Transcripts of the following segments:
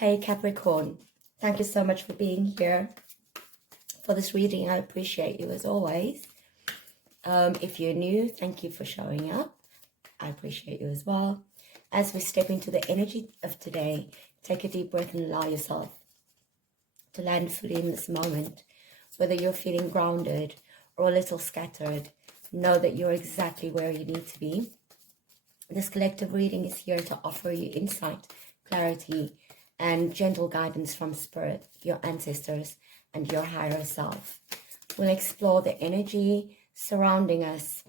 Hey Capricorn, thank you so much for being here for this reading. I appreciate you as always. If you're new, thank you for showing up. I appreciate you as well. As we step into the energy of today, take a deep breath and allow yourself to land fully in this moment. Whether you're feeling grounded or a little scattered, know that you're exactly where you need to be. This collective reading is here to offer you insight, clarity, and gentle guidance from Spirit, your ancestors, and your higher self. We'll explore the energy surrounding us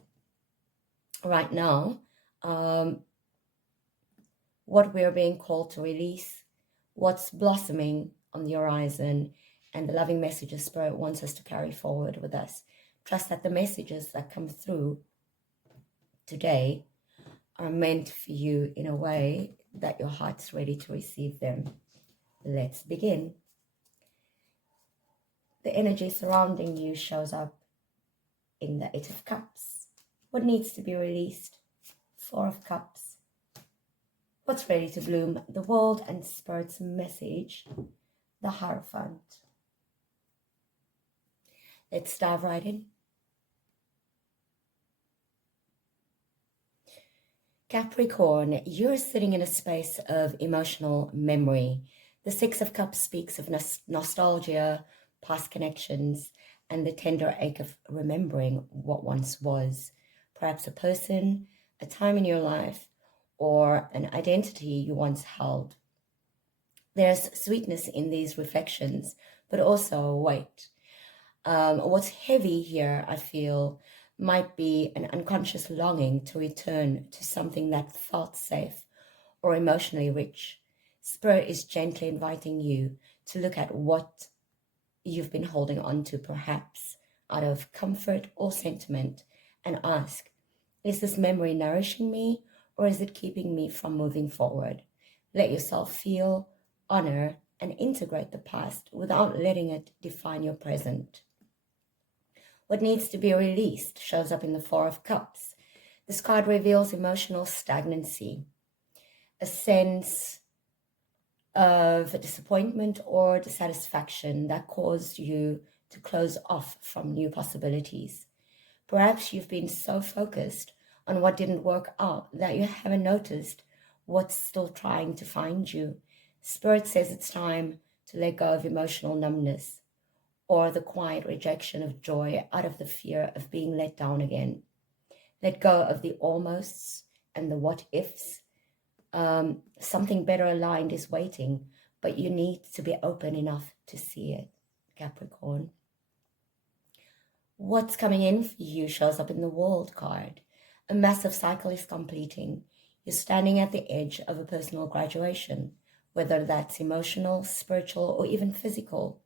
right now, what we're being called to release, what's blossoming on the horizon, and the loving messages Spirit wants us to carry forward with us. Trust that the messages that come through today are meant for you in a way that your heart's ready to receive them. Let's begin. The energy surrounding you shows up in the Eight of Cups. What needs to be released? Four of Cups. What's ready to bloom? The world and Spirit's message, the Hierophant. Let's dive right in. Capricorn, you're sitting in a space of emotional memory. The Six of Cups speaks of nostalgia, past connections, and the tender ache of remembering what once was. Perhaps a person, a time in your life, or an identity you once held. There's sweetness in these reflections, but also weight. What's heavy here, I feel, might be an unconscious longing to return to something that felt safe or emotionally rich. Spirit is gently inviting you to look at what you've been holding on to, perhaps out of comfort or sentiment, and ask, is this memory nourishing me, or is it keeping me from moving forward? Let yourself feel, honor, and integrate the past without letting it define your present. What needs to be released shows up in the Four of Cups. This card reveals emotional stagnancy, a sense of disappointment or dissatisfaction that caused you to close off from new possibilities. Perhaps you've been so focused on what didn't work out that you haven't noticed what's still trying to find you. Spirit says it's time to let go of emotional numbness, or the quiet rejection of joy out of the fear of being let down again. Let go of the almosts and the what ifs. Something better aligned is waiting, but you need to be open enough to see it, Capricorn. What's coming in for you shows up in the World card. A massive cycle is completing. You're standing at the edge of a personal graduation, whether that's emotional, spiritual, or even physical.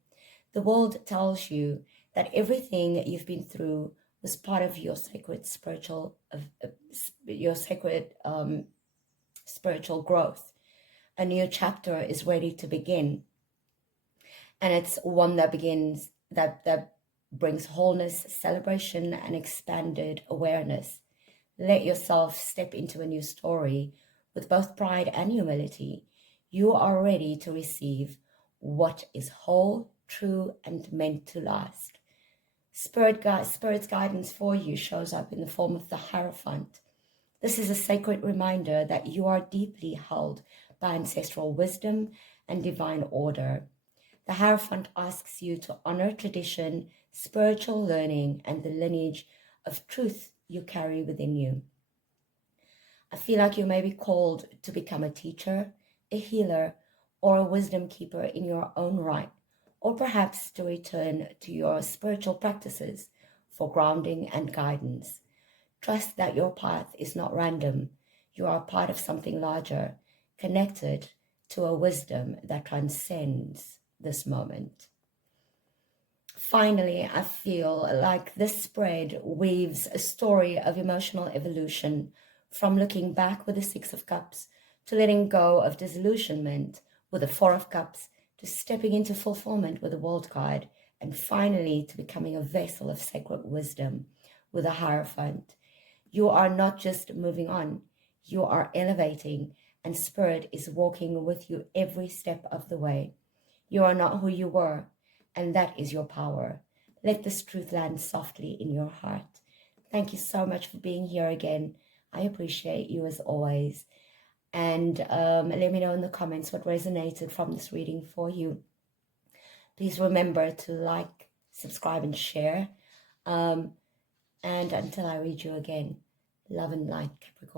The world tells you that everything you've been through was part of your sacred spiritual growth. A new chapter is ready to begin, and it's one that brings wholeness, celebration, and expanded awareness. Let yourself step into a new story with both pride and humility. You are ready to receive what is whole, true, and meant to last. Spirit's guidance for you shows up in the form of the Hierophant. This is a sacred reminder that you are deeply held by ancestral wisdom and divine order. The Hierophant asks you to honor tradition, spiritual learning, and the lineage of truth you carry within you. I feel like you may be called to become a teacher, a healer, or a wisdom keeper in your own right, or perhaps to return to your spiritual practices for grounding and guidance. Trust that your path is not random. You are part of something larger, connected to a wisdom that transcends this moment. Finally, I feel like this spread weaves a story of emotional evolution, from looking back with the Six of Cups to letting go of disillusionment with the Four of Cups, to stepping into fulfillment with the World card, and finally to becoming a vessel of sacred wisdom with the Hierophant. You are not just moving on, you are elevating, and Spirit is walking with you every step of the way. You are not who you were, and that is your power. Let this truth land softly in your heart. Thank you so much for being here again. I appreciate you as always. And let me know in the comments what resonated from this reading for you. Please remember to like, subscribe, and share. And until I read you again, love and light, Capricorn.